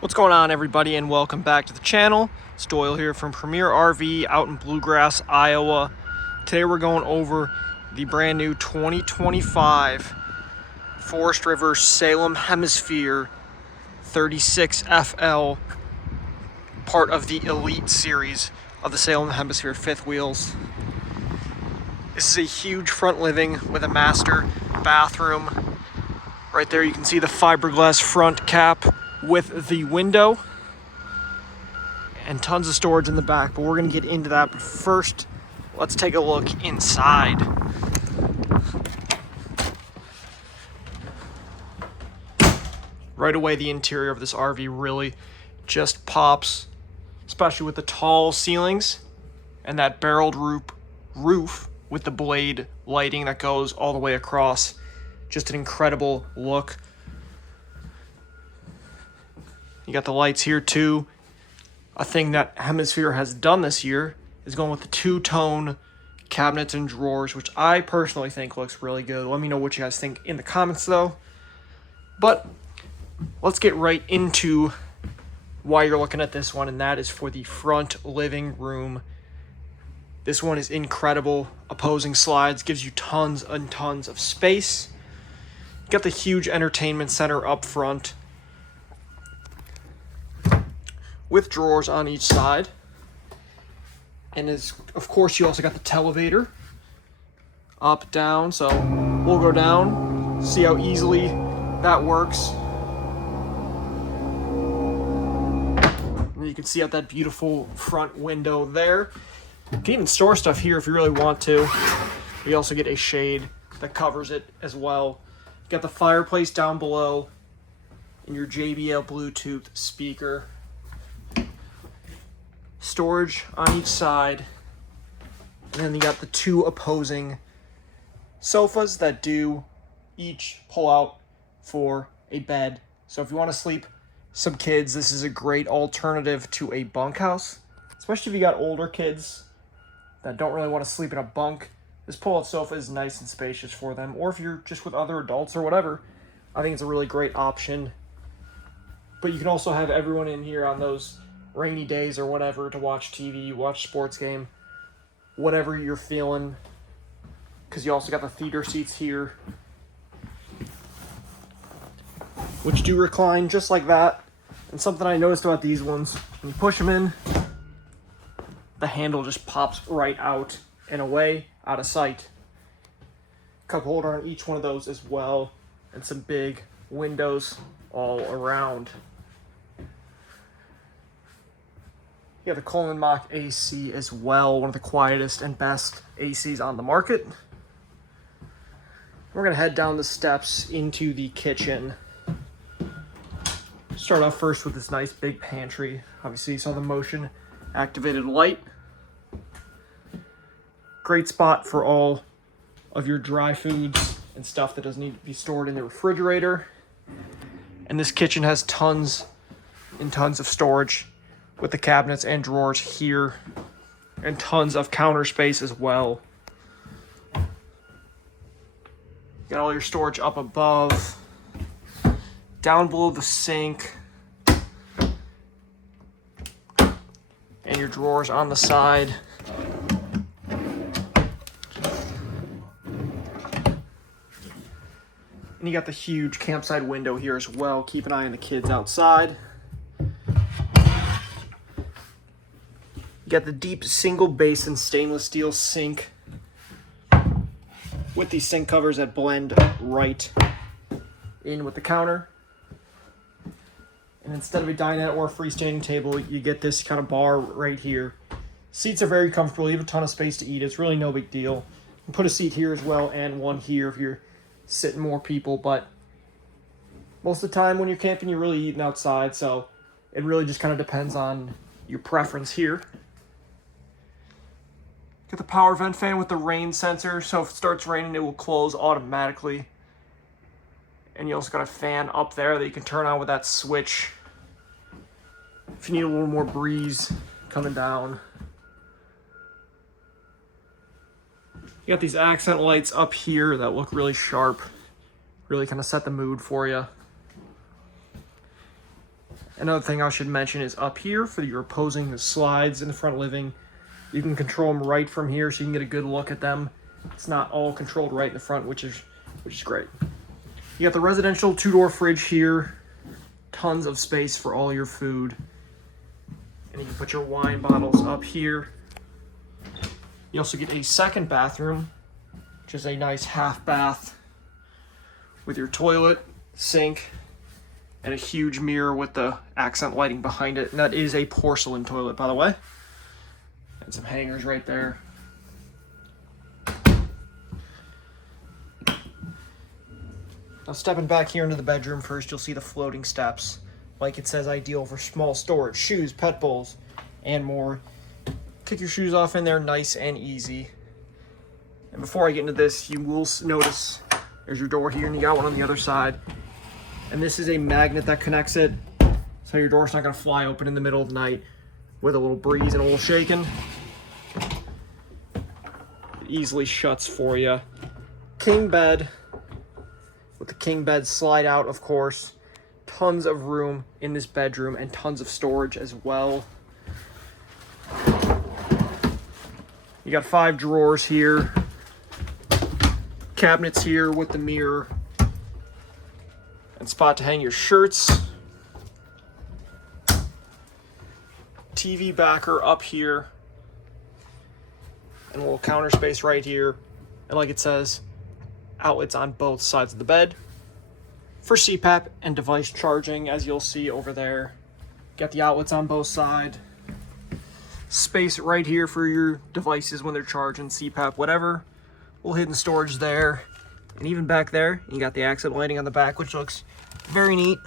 What's going on, everybody, and welcome back to the channel. It's Doyle here from Premier RV out in Bluegrass, Iowa. Today we're going over the brand new 2025 Forest River Salem Hemisphere 36FL, part of the Elite series of the Salem Hemisphere fifth wheels. This is a huge front living with a master bathroom. Right there you can see the fiberglass front cap with the window and tons of storage in the back, but we're going to get into that. But first, let's take a look inside. Right away, the interior of this RV really just pops, especially with the tall ceilings and that barreled roof with the blade lighting that goes all the way across. Just an incredible look. You got the lights here too. A thing that Hemisphere has done this year is going with the two-tone cabinets and drawers, which I personally think looks really good. Let me know what you guys think in the comments though. But let's get right into why you're looking at this one, and that is for the front living room. This one is incredible. Opposing slides, gives you tons and tons of space. You got the huge entertainment center up front with drawers on each side. And of course you also got the televator. Up, down, so we'll go down, see how easily that works. And you can see out that beautiful front window there. You can even store stuff here if you really want to. We also get a shade that covers it as well. You got the fireplace down below and your JBL Bluetooth speaker. Storage on each side, and then you got the two opposing sofas that do each pull out for a bed. So if you want to sleep some kids, this is a great alternative to a bunkhouse, especially if you got older kids that don't really want to sleep in a bunk. This pull-out sofa is nice and spacious for them, or if you're just with other adults or whatever, I think it's a really great option. But you can also have everyone in here on those rainy days or whatever to watch TV, watch sports game, whatever you're feeling, because you also got the theater seats here, which do recline just like that. And something I noticed about these ones, when you push them in, the handle just pops right out and away, out of sight. Cup holder on each one of those as well, and some big windows all around. You got the Coleman Mach AC as well, one of the quietest and best ACs on the market. We're gonna head down the steps into the kitchen. Start off first with this nice big pantry. Obviously you saw the motion activated light. Great spot for all of your dry foods and stuff that doesn't need to be stored in the refrigerator. And this kitchen has tons and tons of storage with the cabinets and drawers here, and tons of counter space as well. Got all your storage up above, down below the sink, and your drawers on the side. And you got the huge campsite window here as well. Keep an eye on the kids outside. You got the deep single basin stainless steel sink with these sink covers that blend right in with the counter. And instead of a dinette or a freestanding table, you get this kind of bar right here. Seats are very comfortable. You have a ton of space to eat. It's really no big deal. You can put a seat here as well and one here if you're sitting more people. But most of the time when you're camping, you're really eating outside. So it really just kind of depends on your preference here. Got the power vent fan with the rain sensor, so if it starts raining, it will close automatically. And you also got a fan up there that you can turn on with that switch if you need a little more breeze coming down. You got these accent lights up here that look really sharp, really kind of set the mood for you. Another thing I should mention is up here for your opposing slides in the front living. You can control them right from here, so you can get a good look at them. It's not all controlled right in the front, which is great. You got the residential 2-door fridge here. Tons of space for all your food. And you can put your wine bottles up here. You also get a second bathroom, which is a nice half bath with your toilet, sink, and a huge mirror with the accent lighting behind it. And that is a porcelain toilet, by the way. And some hangers right there. Now stepping back here into the bedroom first, you'll see the floating steps. Like it says, ideal for small storage, shoes, pet bowls, and more. Kick your shoes off in there nice and easy. And before I get into this, you will notice there's your door here, and you got one on the other side. And this is a magnet that connects it, so your door's not going to fly open in the middle of the night with a little breeze and a little shaking. It easily shuts for you. King bed, with the king bed slide out, of course. Tons of room in this bedroom and tons of storage as well. You got 5 drawers here. Cabinets here with the mirror. And spot to hang your shirts. TV backer up here. And a little counter space right here. And like it says, outlets on both sides of the bed for CPAP and device charging, as you'll see over there. Got the outlets on both sides. Space right here for your devices when they're charging, CPAP, whatever. Little hidden storage there. And even back there, you got the accent lighting on the back, which looks very neat.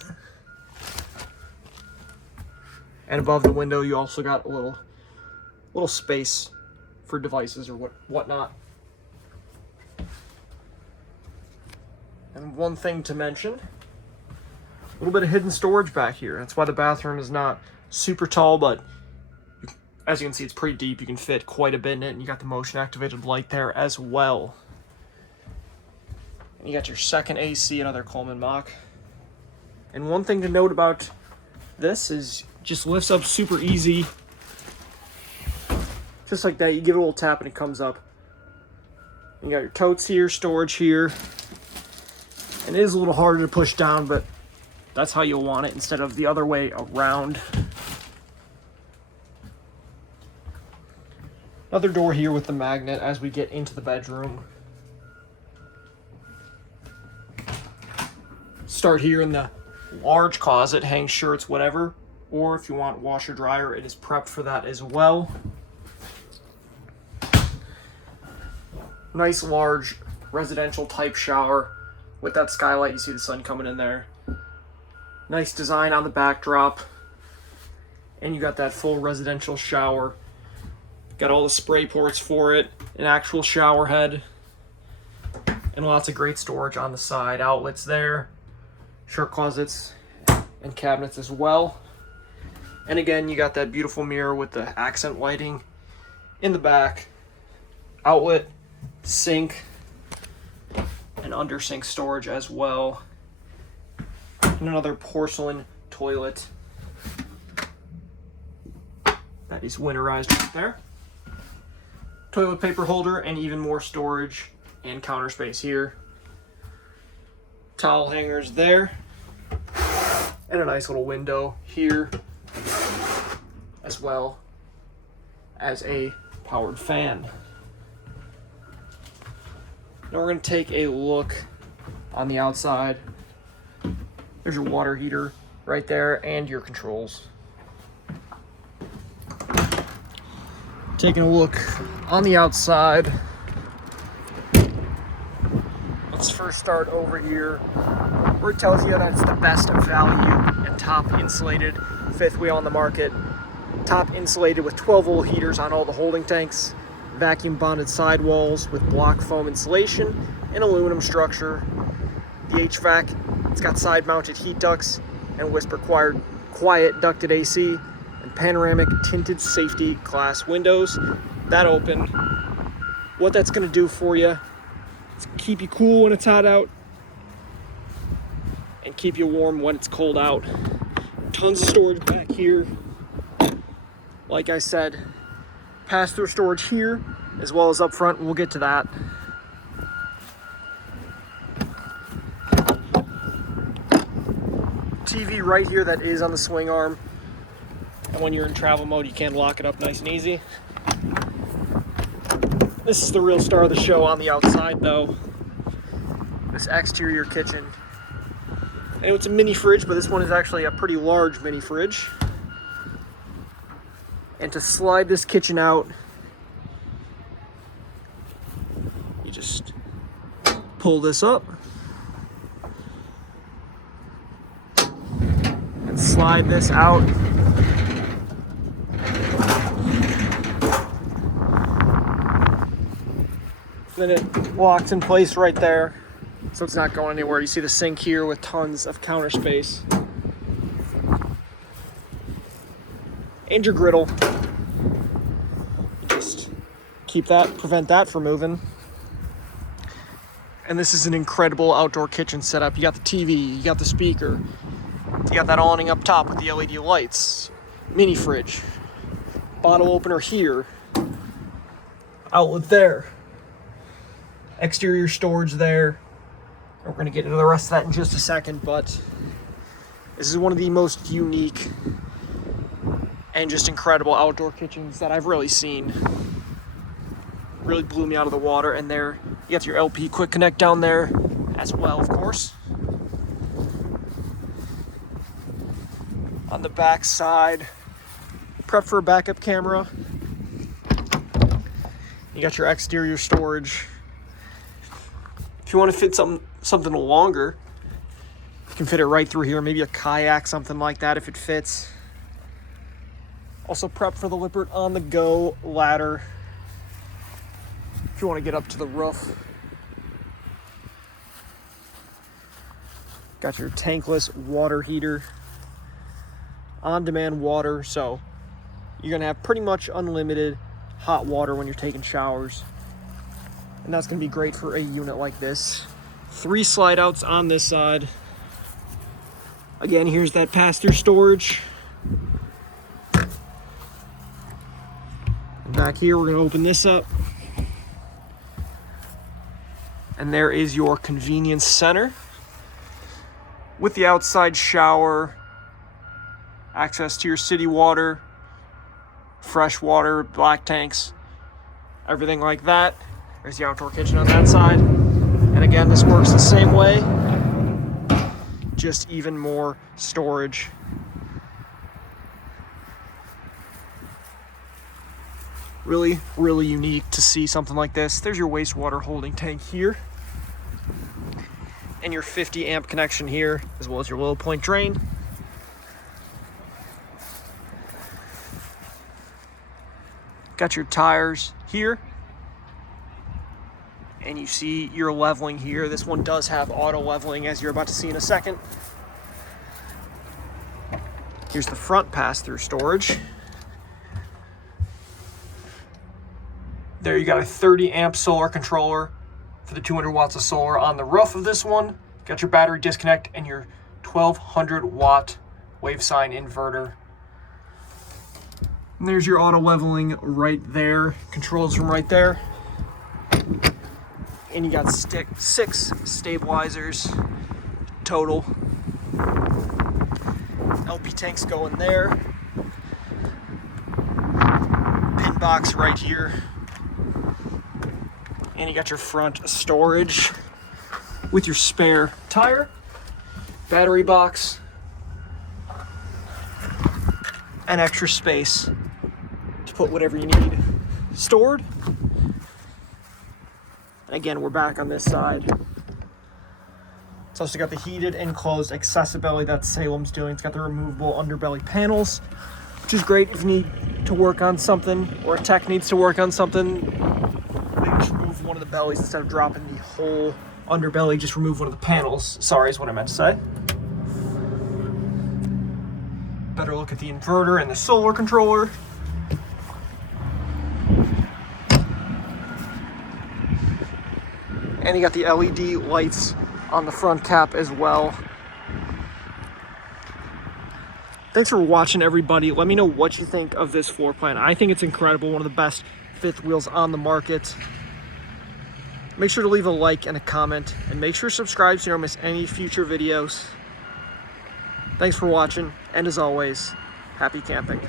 And above the window, you also got a little space for devices or whatnot. And one thing to mention, a little bit of hidden storage back here. That's why the bathroom is not super tall, but as you can see, it's pretty deep. You can fit quite a bit in it, and you got the motion activated light there as well. And you got your second AC, another Coleman Mach. And one thing to note about this is just lifts up super easy. Just like that, you give it a little tap and it comes up. You got your totes here, storage here. And it is a little harder to push down, but that's how you'll want it instead of the other way around. Another door here with the magnet as we get into the bedroom. Start here in the large closet, hang shirts, whatever. Or if you want washer dryer, it is prepped for that as well. Nice large residential type shower. With that skylight, you see the sun coming in there. Nice design on the backdrop. And you got that full residential shower. Got all the spray ports for it, an actual shower head, and lots of great storage on the side. Outlets there, shirt closets, and cabinets as well. And again, you got that beautiful mirror with the accent lighting in the back. Outlet, sink, and under sink storage as well. And another porcelain toilet that is winterized right there. Toilet paper holder and even more storage and counter space here. Towel hangers there. And a nice little window here, as well as a powered fan. Now we're going to take a look on the outside. There's your water heater right there and your controls. Taking a look on the outside. Let's first start over here where it tells you that it's the best value and top insulated fifth wheel on the market. Top insulated with 12-volt heaters on all the holding tanks. Vacuum bonded sidewalls with block foam insulation and aluminum structure. The HVAC, it's got side mounted heat ducts and whisper quiet ducted AC and panoramic tinted safety glass windows that open. What that's going to do for you is keep you cool when it's hot out and keep you warm when it's cold out. Tons of storage back here. Like I said, pass-through storage here, as well as up front. We'll get to that. TV right here that is on the swing arm. And when you're in travel mode, you can lock it up nice and easy. This is the real star of the show on the outside, though. This exterior kitchen. I know it's a mini fridge, but this one is actually a pretty large mini fridge. And to slide this kitchen out, you just pull this up and slide this out. Then it locks in place right there, so it's not going anywhere. You see the sink here with tons of counter space. And your griddle. Just keep that, prevent that from moving. And this is an incredible outdoor kitchen setup. You got the TV, you got the speaker, you got that awning up top with the LED lights, mini fridge, bottle opener here, outlet there, exterior storage there. We're going to get into the rest of that in just a second, but this is one of the most unique and just incredible outdoor kitchens that I've really seen. Really blew me out of the water. And there you got your LP quick connect down there as well, of course. On the back side, prep for a backup camera. You got your exterior storage. If you want to fit something longer, you can fit it right through here. Maybe a kayak, something like that, if it fits. Also prep for the Lippert on-the-go ladder if you want to get up to the roof. Got your tankless water heater, on-demand water, so you're going to have pretty much unlimited hot water when you're taking showers. And that's going to be great for a unit like this. 3 slide outs on this side. Again, here's that pass-through storage. And back here, we're going to open this up. And there is your convenience center with the outside shower, access to your city water, fresh water, black tanks, everything like that. There's the outdoor kitchen on that side. And again, this works the same way, just even more storage. Really, really unique to see something like this. There's your wastewater holding tank here. And your 50 amp connection here, as well as your low point drain. Got your tires here. And you see your leveling here. This one does have auto leveling, as you're about to see in a second. Here's the front pass-through storage. There you got a 30 amp solar controller for the 200 watts of solar on the roof of this one. Got your battery disconnect and your 1200 watt wave sign inverter. And there's your auto leveling right there. Controls from right there. And you got 6 stabilizers total. LP tanks go in there. Pin box right here. And you got your front storage with your spare tire, battery box, and extra space to put whatever you need stored. Again, we're back on this side. It's also got the heated and closed accessibility that Salem's doing. It's got the removable underbelly panels, which is great if you need to work on something, or a tech needs to work on something. They just remove one of the bellies instead of dropping the whole underbelly. Just remove one of the panels. Sorry, is what I meant to say. Better look at the inverter and the solar controller. And you got the LED lights on the front cap as well. Thanks for watching, everybody. Let me know what you think of this floor plan. I think it's incredible, one of the best fifth wheels on the market. Make sure to leave a like and a comment, and make sure to subscribe so you don't miss any future videos. Thanks for watching, and as always, happy camping.